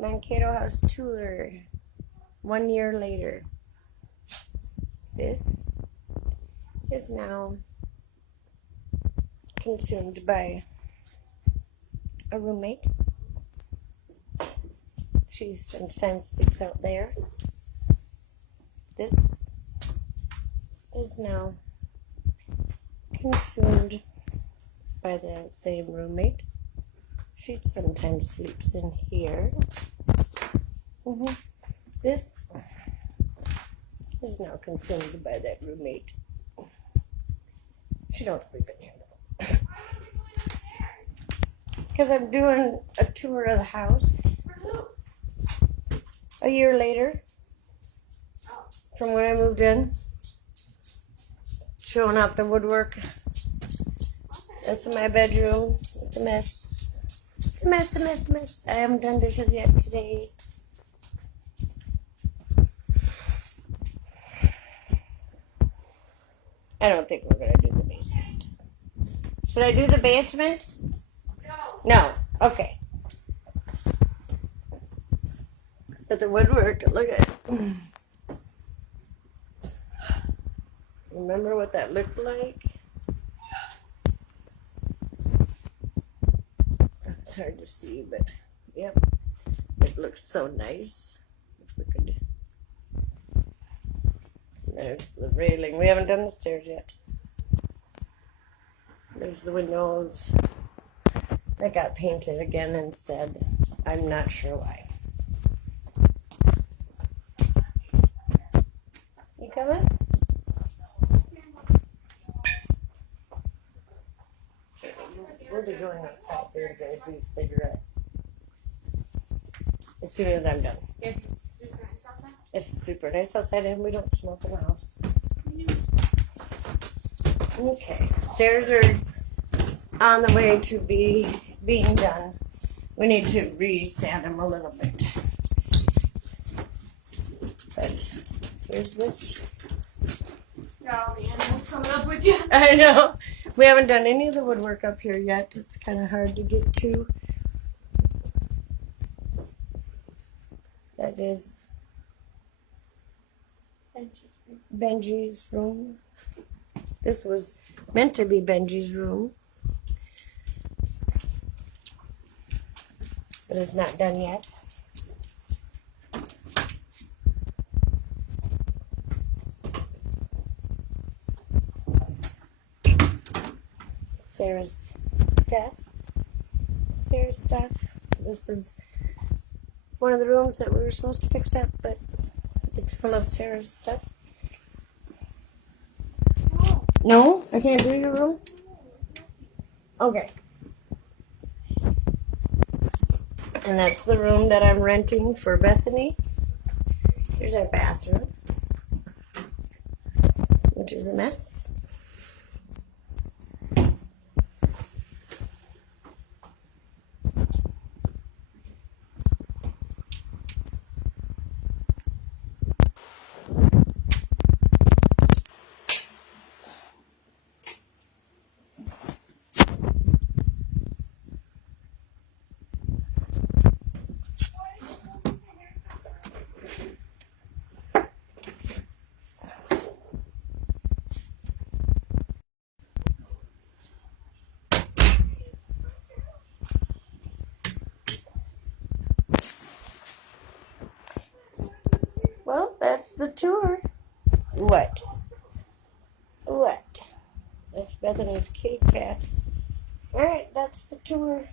Mankato house tour 1 year later. This is now consumed by a roommate. She sometimes sleeps out there. This is now consumed by the same roommate. She sometimes sleeps in here. This is now consumed by that roommate. She don't sleep in here though. Because I'm doing a tour of the house a year later from when I moved in. Showing out the woodwork. That's in my bedroom. It's a mess. It's a mess, a mess, a mess. I haven't done dishes yet today. I don't think we're going to do the basement. Should I do the basement? No. Okay. But the woodwork, look at it. Remember what that looked like? It's hard to see, but yep. It looks so nice. If we could. There's the railing. We haven't done the stairs yet. There's the windows. That got painted again instead. I'm not sure why. You coming? We'll be going outside there, guys. We figure out as soon as I'm done. It's super nice outside and we don't smoke in the house. Okay, stairs are on the way to being done. We need to re-sand them a little bit. But here's this. Got all the animals coming up with you. I know. We haven't done any of the woodwork up here yet. It's kind of hard to get to. That is Benji's room. This was meant to be Benji's room, but it's not done yet. Sarah's stuff. This is one of the rooms that we were supposed to fix up, but it's full of Sarah's stuff. No, I can't do your room? Okay. And that's the room that I'm renting for Bethany. Here's our bathroom, which is a mess. Well, that's the tour. What? That's Bethany's kitty cat. Alright, that's the tour.